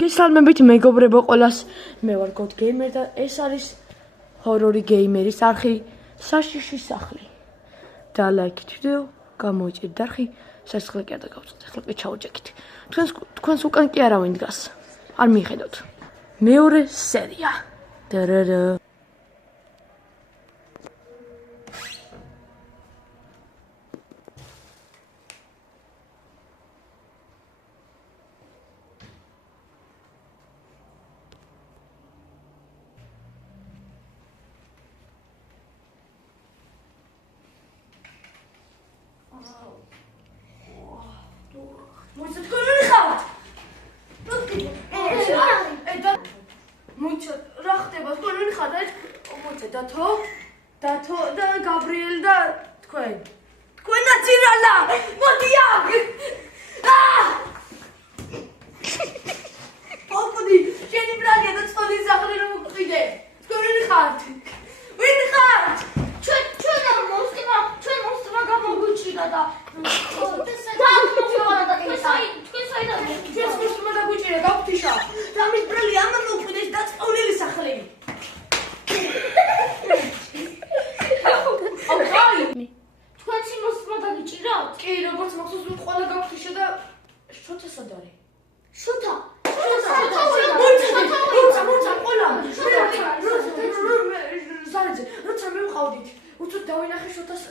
მოგესალმებით მეგობრებო ყველას, მე ვარ God Gamer და ეს არის ჰორორი გეიმერის არხი საშიშის სახლი. და ლაიქით ვიდეო, გამოიჭირეთ არხი, სასახლე კი არ დაგავწყდეთ, ახლა კი ჩავუჭეკით. თქვენს უკან კი არავინ დგას. არ მიხედავთ. მეორე სერია. დარარა. Dato da Gabriel da თქვენ ნაცირალა მოდი აქ ოპოდი შენი ბრალია და წოდი ზაღლი რომ მყიდე თქვენ ვინ ხართ ჩვენ მოსტიმა გამოგვიჭირა და გავფიშა და მის ბრალი ამან მოვყიდეს და წონილი სახლი კი, როგორც მახსოვს, ყველა გავხიშა და შოთა სად არის? შოთა. მოიცა, ყველა. ზარეზე, როცა მე ვყავდით, უცოდ დავინახე შოთას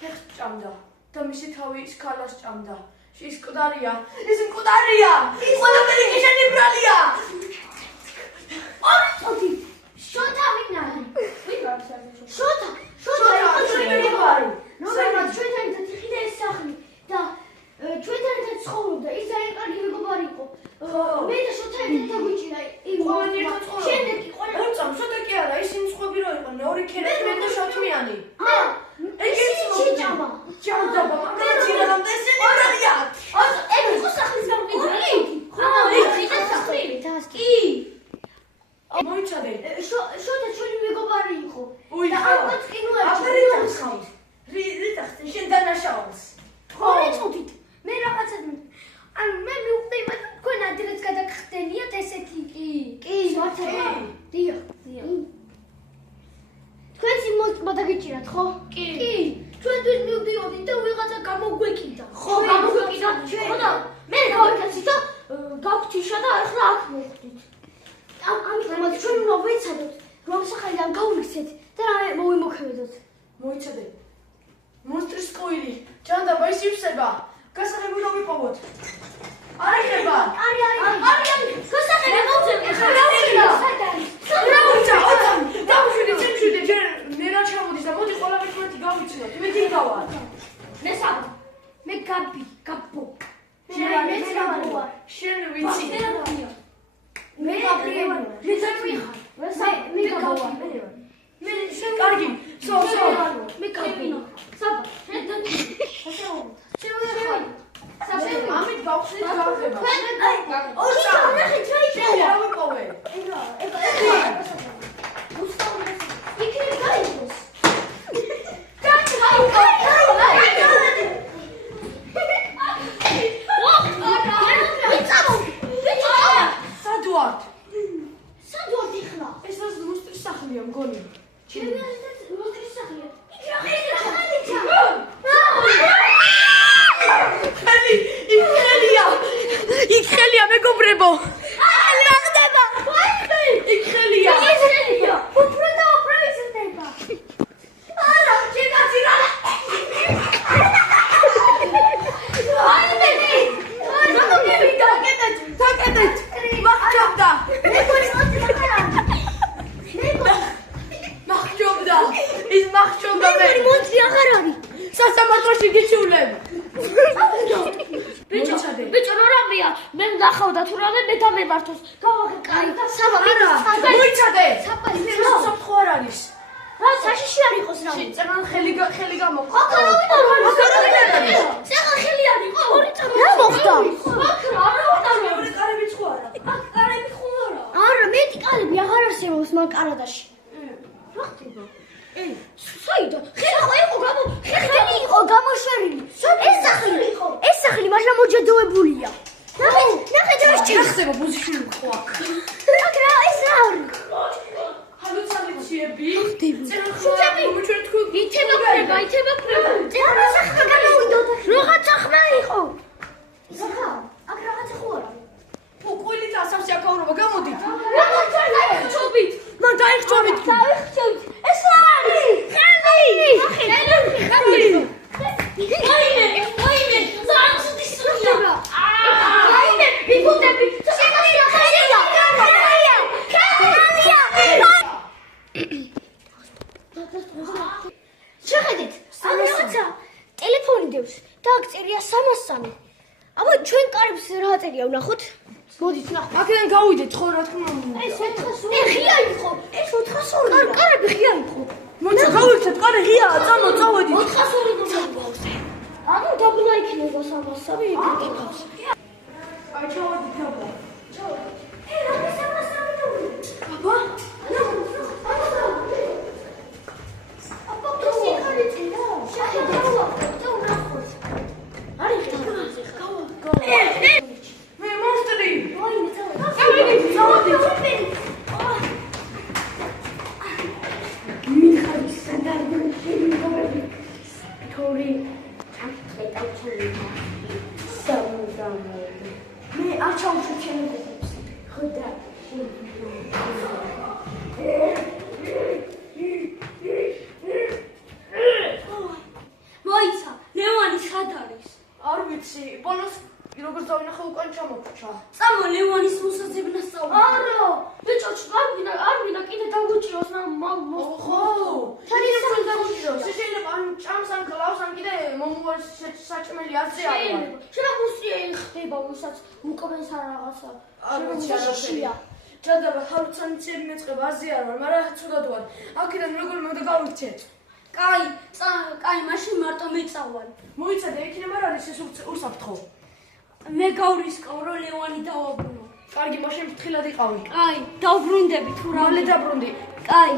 ფეხს ჭამდა და მისი თავი სკალას ჭამდა. ის მკვდარია. ყველაფერი შენი ბრალია. ორი წოდი. შოთა ვინ არის? ვინ არის შოთა? შოთა არის. რომელიც ჩვენთან ერთად იყიდა ეს სახლი და ჩვენთან ერთად ცხოვრობდა. ის ძალიან კარგი მეგობარი იყო. მე და შოთა ერთად დაგვიჭირა იმ მომენტში. შემდეგ კი ყველა ორწამ შოთა კი არა, ისინი სხვები რო იყვნენ, ორი ქერეთი მე და შოთმიანი. ეგეც მოჭამა. ჭამდა ბაბა. მე ძირამ და ესენი ბრალია. ეგ იყო სახლის გამყიდველი? იქ სახლი. კი. მოიცადე. შოთა ჩვენი მეგობარი იყო. და ალბათ კინოებში რიტახტი შენ დანაშაულს. ორი წუთით. მე რაღაცად ანუ მე მივხვდი იმას თქვენ ადრეც გადაგხდენიათ ესეთი კი მართლა. დიახ. თქვენს იმოწმა დაგიჭირათ ხო? კი. ჩვენთვის მივდიოდით და ვიღაცა გამოგვეკიდა. ხო გამოგვეკიდა. ხო და მე გავიქცე და გავფთიშა და ახლა აქ მოვხდით. ამიტომ ჩვენ უნდა ვიცადოთ რომ სახელიდან გავიქცეთ და რა მოვიმოქმედოთ. მოიცადე. მონსტრის სკოილი, ჯანდაბა ის ივსება. გასაღები რომ ვიყავოთ. არ ეხება. არის. გასაღები მოვწევ. დავუშვიდე, ჯერ მე რა ჩამოდის და მოდი ყველა მეთქმეთი გავიცნოთ. მე დინგავარ. მე საბა. მე გაბო. შენ ვიცი. მე გაბრიელი. მე ზემიხარ. მე გაბოა. მე შენ კარგი. სო. მე კავინო. საბა. ამით გავხსნით გავხდება. ორი ნახე ჩაიჭრა. რა ვიყავე? იქნებ გაიგოს. სადვართ იხლა? ეს არის მოსტრის სახლია მგონი. მოსტრის სახლია. იქხელია მეგობრებო. რა ხდება? იქხელია. უფრო და უფრო იზრდება. არა, შეგაცირალა. დაკეტეთ. მახჯობდა. ის მახჯობდა მე. მონსტრი აღარ არის. სასამართლოში გიჩივლებ. ბიჭო რამია მე ნახავდა თუ რამე მე დამემართოს გავახე კაი საბა მოიცადე საფრთხო არ არის რა საშიში არ იყოს რა წერან ხელი გამოყვა წერან ხელი არ იყო ორი წამო რა მოხდა ორი კარები ხო არა მეტი კარები აღარ არსებობს მაგ კარადაში რა ხდება საიდან ხელი იყო გამოშერილი ეს სახლი მაგრამ მოჯადოებულია ნახეთ რა ჩახდება ბუზიშვილი ხო აქ. აქ რა ეს რა არის? ჰალუცინაციები. შუქები. ჩვენ თქვი იცება ხრება. წერა სახმა გამოვიდოთ. რაღაცა ხმა იყო. ისა აქ რაღაცა ხო არა? უყვილით ასავსი აკავრობა გამოდით. ჩობით. მან დაიხჭობით. ეს რა არის? ხელი. ვაიმე, ზარცდი სულია. ვაიმე, ბიბუტები. შეხედეთ, ამ რაღაცა ტელეფონი დევს და აქ წერია 303. აბა ჩვენ კარებს რა წერია ვნახოთ? მოდით ნახოთ. აქედან გავიდეთ ხო რა თქმა უნდა. ეს 402. ღია იყო. ეს 402. კარები ღია იყო. მოიცა გავიქცეთ, კარი ღიაა, წავედით. 402. ანუ დაბლა იქნება 303 იგივე. აი ჩავედით დაბლა. რა ეს 303? აბა, მე მონსტრი. მე არ ჩავშვი ჩემი კופებს. ხოდა. მოიცა, ლევანი სად არის? არ ვიცი, ბოლოს როგორც დავინახე უკან ჩამოგვჭა. წამო ლევანის მოსაძებნას წავიდე. არა, ბიჭო, არ ვინა კიდე დაგვიჭიროს ხო. თარიღი დაგვიჭიროს. შეიძლება ან ჭამს ან კლავს ან კიდე მომუვარ საჭმელი აზე არის. შეიძლება უსიენ ხდება, ვისაც უკბენს არ რაღაცა. არ ვიცი არაფერი. ჯადაბა ჰალუცინაციები მეწყება აზე არ ვარ, მაგრამ ცუდად ვარ. აქედან როგორ მოდა გავიქცეთ? კაი, მაშინ მარტო მე წავალ. მოიცადე, იქნება რა არის ეს უსაფრთხო. მე გავრისკავ რომ ლევანი დავაბრუნო. კარგი, მაშინ ფრთხილად იყავი. კაი, დავბრუნდები თუ რა. მალე დაბრუნდი. კაი.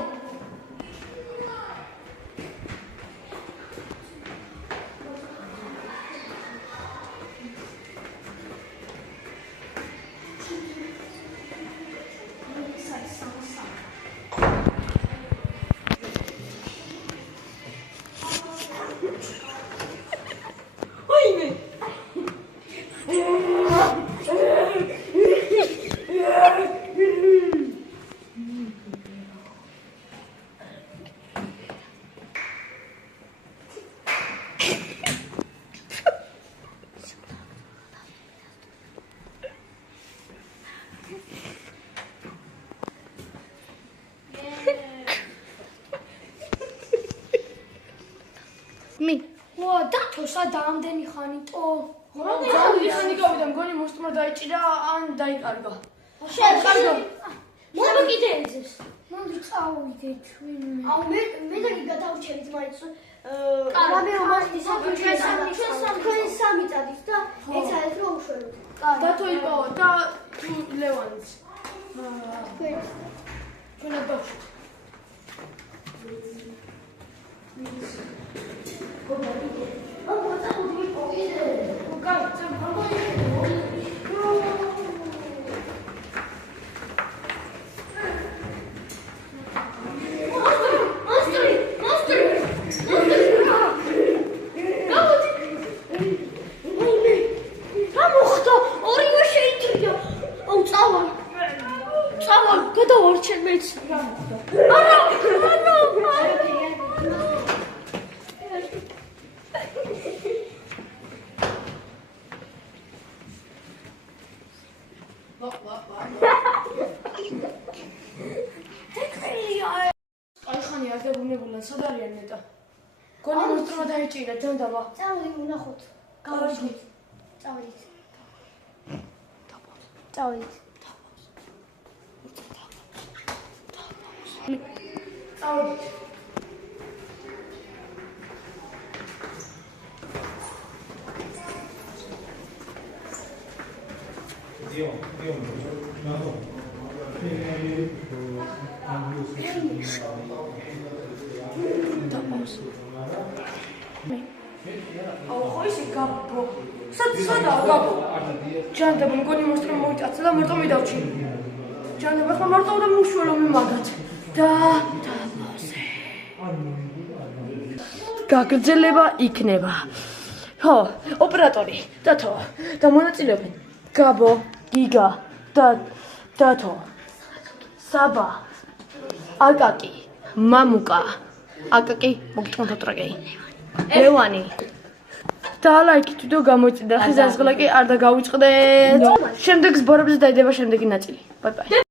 მე დათო სადა ამდენი ხანი ტო ძალიან ხანი გავიდა, მგონი მოსტმა დაიჭირა ან დაიკარგა. შეერგა მოდი კიდე ეძებს მოდი წავიდეთ აუ მე და გადავჩერეთ მაინც რამე მომახდი ჩვენ სამი წადით და ეცადეთ რომ უშვეროთ დათო იყო და ლევანიც ჩვენ დავშვით სად არიან ნეტა? გონი მოსტრომა დაიჭირა, ჯანდაბა. წავედი ვნახოთ. გავაშვით. წავედით. წავედით. წავედით. აუ ხო ისე გაბო სადაა გაბო? ჯანდაბა მგონი მოსტრა მოიტაცა და მარტო მიდავჩი. ჯანდაბა ხმა მარტო და მუშველო მიმაგათ. და მოსე. გაგრძელება იქნება. ხო, ოპერატორი, დათო. და მონაწილეობენ გაბო, გიგა და დათო. საბა. აკაკი, მამუკა. აკაკი, მოგიტყუნთ ტრაგეი. ლევანი. და ლაიქით ვიდეო გამოიწვია. ხიზაზღლა კი არ დაგავიწყდეთ. შემდეგ ზბორებზე დაიდება შემდეგი ნაწილი. ბაი ბაი.